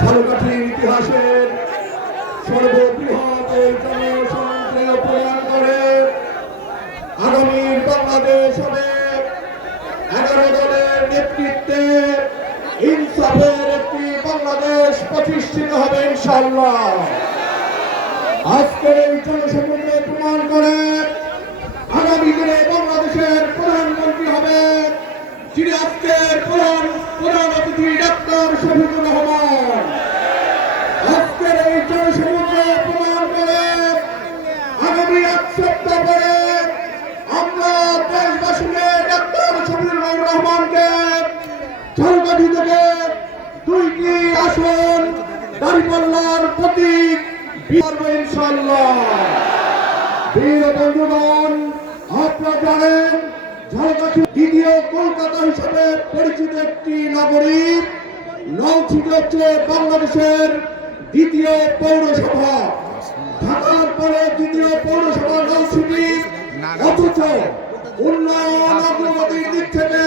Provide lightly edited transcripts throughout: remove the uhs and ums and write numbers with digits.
ঝালকাঠির ইতিহাসের সর্ববৃহৎ এই জনসংযোগ প্রদান করে আগামীর বাংলাদেশ হবে 11 দলের নেতৃত্বে ইনসাফের একটি বাংলাদেশ প্রতিষ্ঠিত হবে ইনশাআল্লাহ। আজকের এই জনসমুদ্র প্রমাণ করে আগামী দিনে বাংলাদেশের প্রধানমন্ত্রী হবে যিনি আজকের প্রধান অতিথি ডাক্তার শফিকুর রহমান। আজকের এই জনসমুদ্র প্রমাণ করে আগামী 1 সপ্তাহ পরে আমরা দেশবাসীকে ডাক্তার শফিকুর রহমানকে ঝালকাঠি থেকে 2টি আসন দাঁড়িপাল্লার প্রতীক ইনশাআল্লাহ। বীর বন্ধুগণ, আপনারা জানেন ঝালকাঠি দ্বিতীয় কলকাতা হিসেবে পরিচিত একটি নগরী। নলছিটি হচ্ছে বাংলাদেশের দ্বিতীয় পৌরসভা। ঢাকার পরে দ্বিতীয় পৌরসভা নলছিটি, অথচ উন্নয়ন অগ্রগতির দিক থেকে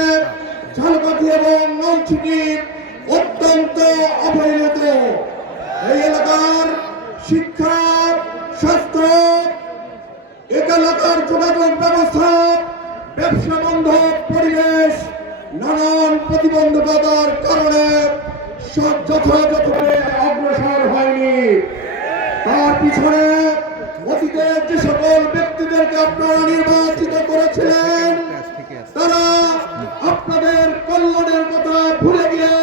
ঝালকাঠি এবং নলছিটি অত্যন্ত অবহেলিত। এই এলাকার শিক্ষা, স্বাস্থ্য, এলাকার যোগাযোগ ব্যবস্থা, ব্যবসা বান্ধব পরিবেশ নানান প্রতিবন্ধকতার কারণে যথাযথভাবে অগ্রসর হয়নি। তার পিছনে অতীতের যে সকল ব্যক্তিদেরকে আপনারা নির্বাচিত করেছিলেন তারা আপনাদের কল্যাণের কথা ভুলে গিয়ে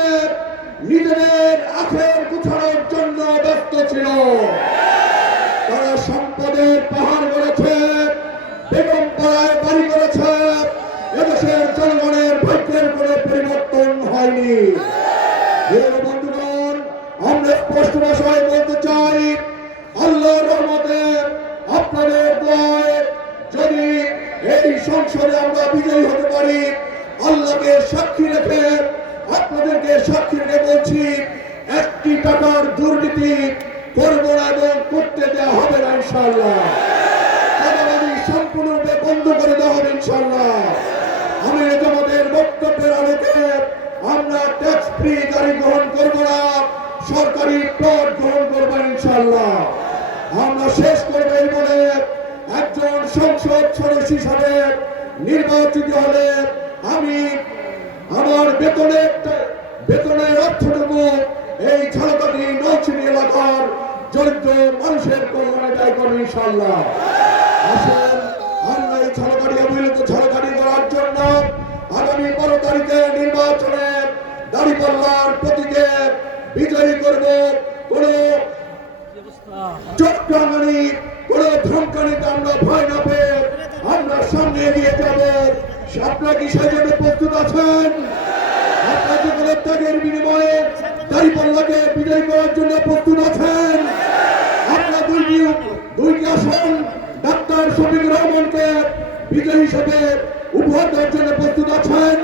নিজেদের আখের গুছানোর জন্য ব্যস্ত ছিল। তারা সম্পদের পাহাড় গড়েছে, বেগম পাড়ায় বাড়ি করেছে, এদেশের জনগণের ভাগ্যের কোনো পরিবর্তন হয়নি। বন্ধুগণ, আমরা স্পষ্ট ভাষায় বলতে চাই, আল্লাহর রহমতে আপনাদের দোয়ায় যদি এই সংসদে আমরা বিজয়ী হতে পারি, আল্লাহকে সাক্ষী রেখে আপনাদেরকে সাক্ষী রেখে বলছি, 1টি টাকার দুর্নীতি করবো না এবং করতে দেওয়া হবে না ইনশাআল্লাহ। চাঁদাবাজি সম্পূর্ণরূপে বন্ধ করে দেওয়া হবে ইনশাআল্লাহ। আমি আমাদের বক্তব্যের আলোকে আমরা ট্যাক্স ফ্রি গাড়ি গ্রহণ করবো না, সরকারি প্লট গ্রহণ করবো ইনশাআল্লাহ। আমরা শেষ করবো এই বলে, একজন সংসদ সদস্য হিসাবে নির্বাচিত হলে আমি আমার বেতনের অর্থটুকু এই ঝালকাঠি নলছিটি এলাকার দরিদ্র মানুষের কল্যাণে ব্যয় করবো ইনশাআল্লাহ। আসুন আমরা এই ঝালকাঠি অবহেলিত ঝালকাঠি করার জন্য আগামী 12 তারিখে নির্বাচনে দাঁড়িপাল্লার প্রতীকে বিজয়ী করব। কোন চক্রাঙ্গানি, কোন ধমকানিতে আমরা ভয় না পেয়ে আমরা সামনে এগিয়ে যাব। আপনারা কি সেই জন্য প্রস্তুত আছেন? আপনারা কি কোনো ত্যাগের বিনিময়ে দাঁড়িপাল্লাকে বিজয়ী করার জন্য প্রস্তুত আছেন? আপনারা 2টি আসন ডাক্তার শফিকুর রহমানকে বিজয়ী হিসেবে উপহার দেওয়ার জন্য প্রস্তুত আছেন?